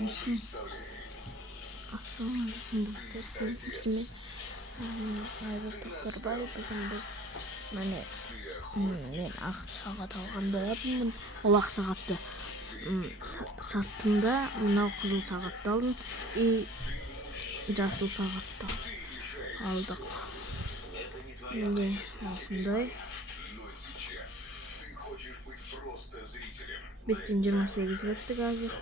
Ассалаумағалейкум достар, сіздермен бірге Айбек Тоқтарбай. Бүгін біз мен ақ сағат алған болатынмын. Ол ақ сағатты саттым да, мынау қызыл сағатты алдым и жасыл сағатты алдық. Міне осындай 5:28 өтті қазір.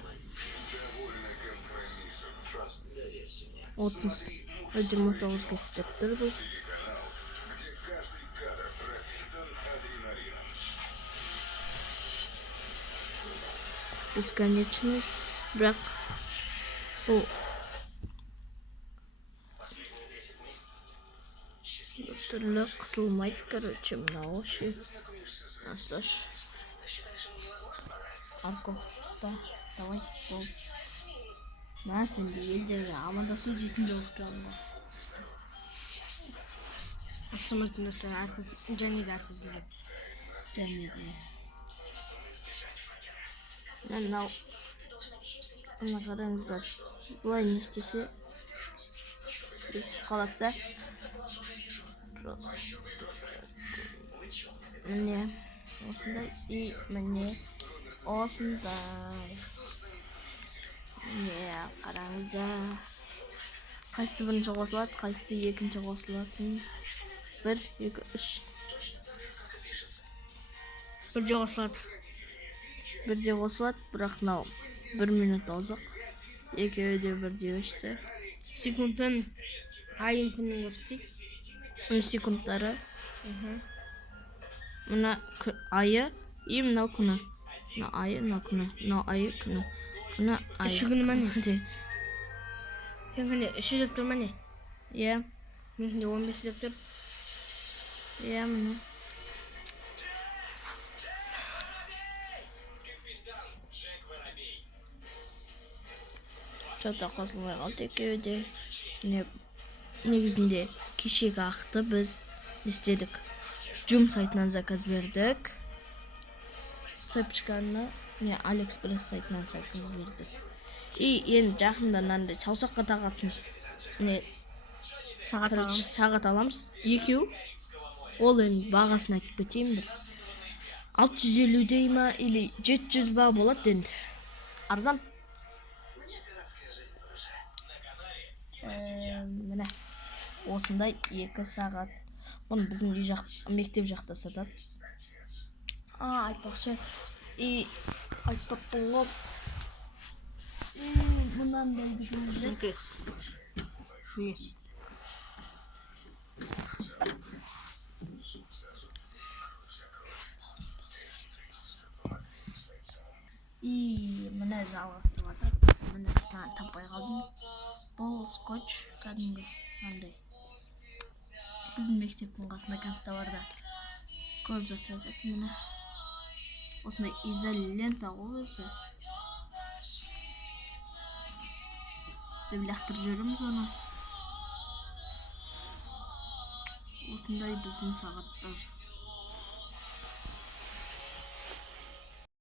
29 кеттік тұр бұл. Бесконечный, бірақ бұл түрлі қысылмайды, короче, мынау ше. Насташ. Аркоста, давай, бол. Мәсін елдерге амандасу дейтін жоқ тұрғанға. Ассалаумағалейкум достар, және де арқы кезек. Және де. Мынау қараңыздар, бұлай не істесе шығып қалады да. Міне осындай и міне осындай. Міне қараңыздар, қайсысы бірінші қосылады, қайсысы екінші қосылатын. 1, 2, 3 бірде қосылады, бірақ мынау 1 минут озық. Екеуі де бірде өшті. Секундтан айын күнін көрсетейік. Мына секундтары. Мына айы и мынау күні. Мына айы, мына күні. Мынау айы, күні. Күні айы. Үші күні мәне? Сен күнде 3 деп тұр мәне? Е. Мен күнде 15 деп тұр. Е, міне. Чата қосылмай қалды екеуі де. Негізінде кешегі ақты біз істедік. Жум сайтынан заказ бердік. Цепочканы Алиэкспресс сайтынан заказ бердік. И енді жақында мынандай саусаққа тағатын сағат аламыз. Екеу. Ол енді бағасын айтып кетейін бір. 650 дей ма или 700 ба болады енді. Арзан. Міне осындай 2 сағат. Оны біздің үй жақ, мектеп жақта сатады. Айтпақшы. И айтпақпын ғой. Мынандай дүкенде. И міне жалғастырып жатыр. Міне таппай қалдым. Бұл скотч кәдімгі андай. Біздің мектептің қасында канцтоварда көп зат сатады. Міне осындай изолента ғой өзі. Деп лақтырып жүреміз оны. Осындай біздің сағаттар.